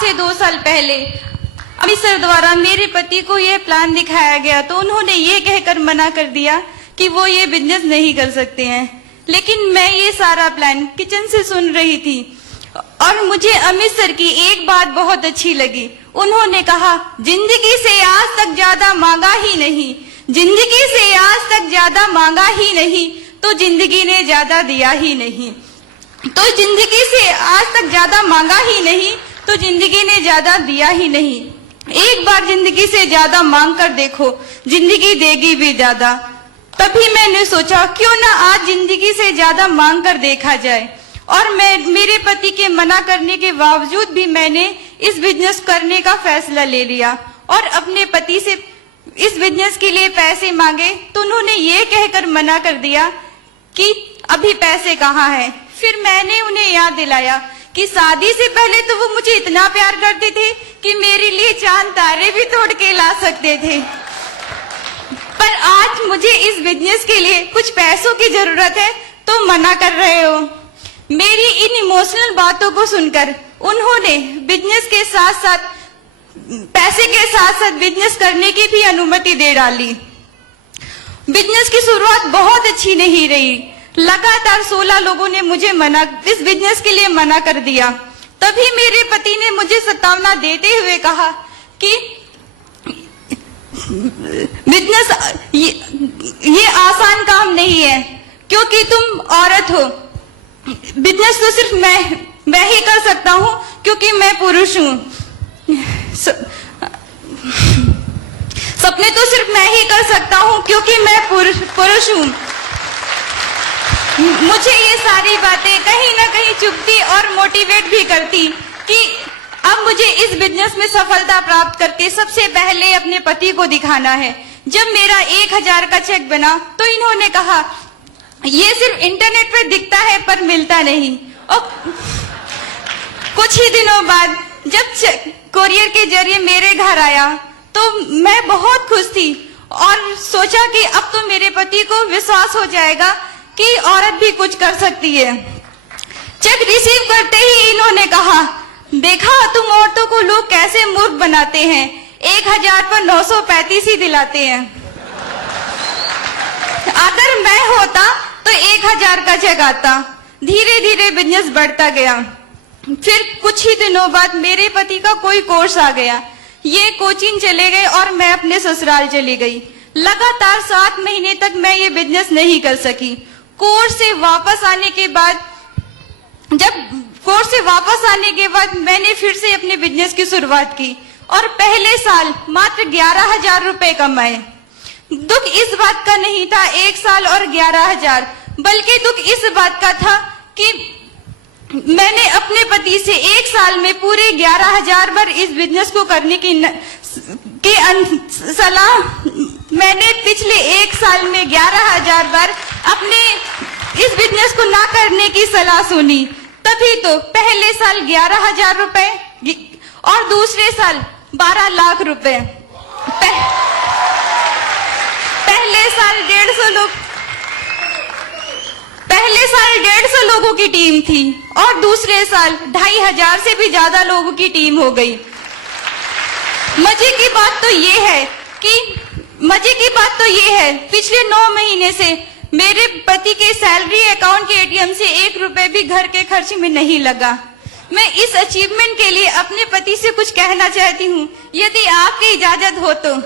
से 2 साल पहले अमित सर द्वारा मेरे पति को यह प्लान दिखाया गया तो उन्होंने ये कहकर मना कर दिया कि वो ये बिजनेस नहीं कर सकते हैं। लेकिन मैं ये सारा प्लान किचन से सुन रही थी और मुझे अमित सर की एक बात बहुत अच्छी लगी। उन्होंने कहा, जिंदगी से आज तक ज्यादा मांगा ही नहीं, जिंदगी से आज तक ज्यादा मांगा ही नहीं तो जिंदगी ने ज्यादा दिया ही नहीं। तो जिंदगी से आज तक ज्यादा मांगा ही नहीं तो जिंदगी ने ज्यादा दिया ही नहीं। एक बार जिंदगी से ज्यादा मांग कर देखो, जिंदगी देगी भी ज्यादा। तभी मैंने सोचा क्यों ना आज जिंदगी से ज्यादा मांग कर देखा जाए। और मेरे पति के मना करने के बावजूद भी मैंने इस बिजनेस करने का फैसला ले लिया और अपने पति से इस बिजनेस के लिए पैसे मांगे तो उन्होंने ये कहकर मना कर दिया कि अभी पैसे कहाँ हैं। फिर मैंने उन्हें याद दिलाया कि शादी से पहले तो वो मुझे इतना प्यार करते थे कि मेरे लिए चांद तारे भी तोड़ के ला सकते थे, पर आज मुझे इस बिजनेस के लिए कुछ पैसों की जरूरत है तो मना कर रहे हो। मेरी इन इमोशनल बातों को सुनकर उन्होंने बिजनेस के साथ साथ पैसे के साथ साथ बिजनेस करने की भी अनुमति दे डाली। बिजनेस की शुरुआत बहुत अच्छी नहीं रही। लगातार 16 लोगों ने मुझे इस बिजनेस के लिए मना कर दिया। तभी मेरे पति ने मुझे सत्तावना देते हुए कहा कि बिजनेस ये आसान काम नहीं है क्योंकि तुम औरत हो। बिजनेस तो सिर्फ मैं ही कर सकता हूँ क्योंकि मैं पुरुष हूँ। सपने तो सिर्फ मैं ही कर सकता हूँ क्योंकि मैं पुरुष हूँ। मुझे ये सारी बातें कहीं ना कहीं चुभती और मोटिवेट भी करती कि अब मुझे इस बिजनेस में सफलता प्राप्त करके सबसे पहले अपने पति को दिखाना है। जब मेरा 1000 का चेक बना तो इन्होंने कहा, ये सिर्फ इंटरनेट पर दिखता है पर मिलता नहीं। और कुछ ही दिनों बाद जब चेक कोरियर के जरिए मेरे घर आया तो मैं बहुत खुश थी और सोचा कि अब तो मेरे पति को विश्वास हो जाएगा कि औरत भी कुछ कर सकती है। चेक रिसीव करते ही इन्होंने कहा, देखा तुम औरतों को लोग कैसे मूर्ख बनाते हैं, 1000 पर 935 ही दिलाते हैं। अगर मैं होता तो 1000 का चेक आता। धीरे धीरे बिजनेस बढ़ता गया। फिर कुछ ही दिनों बाद मेरे पति का कोई कोर्स आ गया। ये कोचिंग चले गए और मैं अपने ससुराल चली गई। लगातार 7 महीने तक मैं ये बिजनेस नहीं कर सकी। कोर्स से वापस आने के बाद मैंने फिर से अपने बिजनेस की शुरुआत की और पहले साल मात्र 11,000 रुपए कमाए। दुख इस बात का नहीं था 1 साल और 11,000, बल्कि दुख इस बात का था कि मैंने अपने पति से 1 साल में पूरे 11,000 बार इस बिजनेस को करने की सलाह मैंने पिछले 1 साल में 11,000 बार अपने इस बिजनेस को ना करने की सलाह सुनी। तभी तो पहले साल 11,000 रुपए और दूसरे साल 12 लाख रुपए। पहले साल 150 लोगों की टीम थी और दूसरे साल 2,500 से भी ज्यादा लोगों की टीम हो गई। मजे की बात तो ये है पिछले 9 महीने से मेरे पति के सैलरी अकाउंट के एटीएम से 1 रुपए भी घर के खर्च में नहीं लगा। मैं इस अचीवमेंट के लिए अपने पति से कुछ कहना चाहती हूँ, यदि आपकी इजाजत हो तो।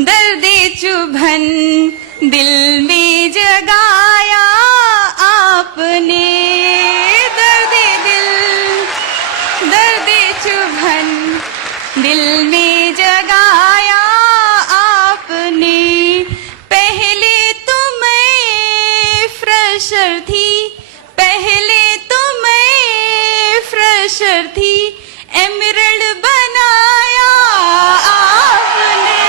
दर्दे चुभन दिल में जगाया आपने, दर्दे चुभन दिल में जगाया आपने। पहले तो मैं फ्रेशर थी, एमरल्ड बनाया आपने।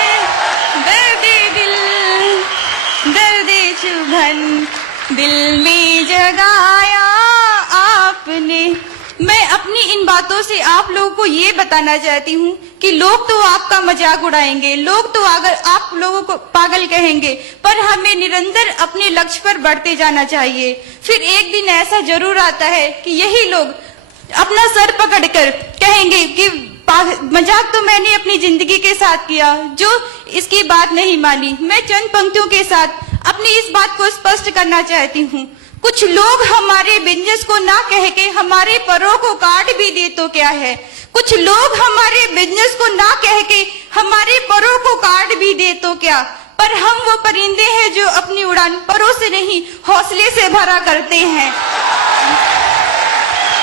दर्दे चुभन दिल में जगाया आपने। मैं अपनी इन बातों से आप लोगों को ये बताना चाहती हूँ कि लोग तो आपका मजाक उड़ाएंगे, लोग तो अगर आप लोगों को पागल कहेंगे, पर हमें निरंतर अपने लक्ष्य पर बढ़ते जाना चाहिए। फिर एक दिन ऐसा जरूर आता है कि यही लोग अपना सर पकड़कर कहेंगे कि मजाक तो मैंने अपनी जिंदगी के साथ किया, जो इसकी बात नहीं मानी। मैं चंद पंक्तियों के साथ अपनी इस बात को स्पष्ट करना चाहती हूँ। कुछ लोग हमारे बिजनेस को ना कह के हमारे परों को काट भी दे तो क्या है। कुछ लोग हमारे बिजनेस को ना कह के हमारे परों को काट भी दे तो क्या, पर हम वो परिंदे हैं जो अपनी उड़ान परों से नहीं हौसले से भरा करते हैं।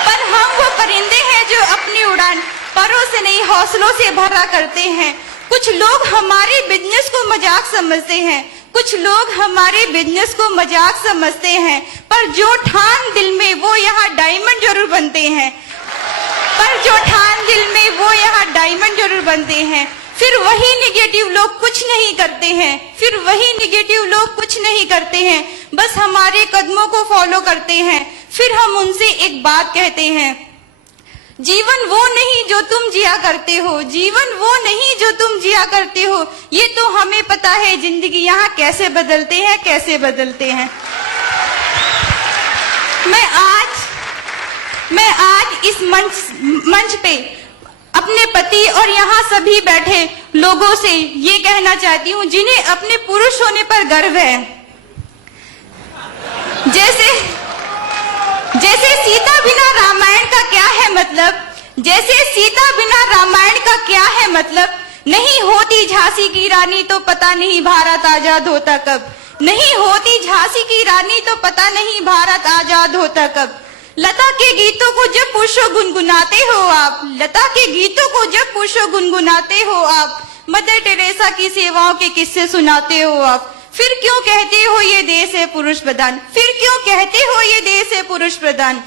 पर हम वो परिंदे हैं जो अपनी उड़ान परों से नहीं हौसलों से भरा करते हैं। कुछ लोग हमारे बिजनेस को मजाक समझते हैं, कुछ लोग हमारे बिजनेस को मजाक समझते हैं, पर जो ठान दिल में वो यहाँ डायमंड जरूर बनते हैं। पर जो ठान दिल में वो यहाँ डायमंड जरूर बनते हैं। फिर वही निगेटिव लोग कुछ नहीं करते हैं, फिर वही निगेटिव लोग कुछ नहीं करते हैं, बस हमारे कदमों को फॉलो करते हैं। फिर हम उनसे एक बात कहते हैं, जीवन वो नहीं जो तुम जिया करते हो, जीवन वो नहीं जो तुम जिया करते हो। ये तो हमें पता है जिंदगी यहाँ कैसे बदलते हैं, कैसे बदलते हैं। मैं आज इस मंच पे अपने पति और यहाँ सभी बैठे लोगों से ये कहना चाहती हूँ जिन्हें अपने पुरुष होने पर गर्व है। जैसे सीता बिना रामायण का क्या है मतलब, जैसे सीता बिना रामायण का क्या है मतलब, नहीं होती झांसी की रानी तो पता नहीं भारत आजाद होता कब, नहीं होती झांसी की रानी तो पता नहीं भारत आजाद होता कब। लता के गीतों को जब पुरुषों गुनगुनाते हो आप, लता के गीतों को जब पुरुषों गुनगुनाते हो आप, मदर टेरेसा की सेवाओं के किस्से सुनाते हो आप, फिर क्यों कहते हो ये देश है पुरुष प्रधान, फिर क्यों कहते हो ये देश है पुरुष प्रधान।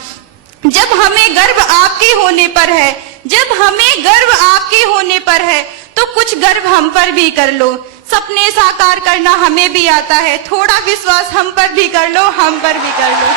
जब हमें गर्व आपके होने पर है, जब हमें गर्व आपके होने पर है, तो कुछ गर्व हम पर भी कर लो। सपने साकार करना हमें भी आता है, थोड़ा विश्वास हम पर भी कर लो, हम पर भी कर लो।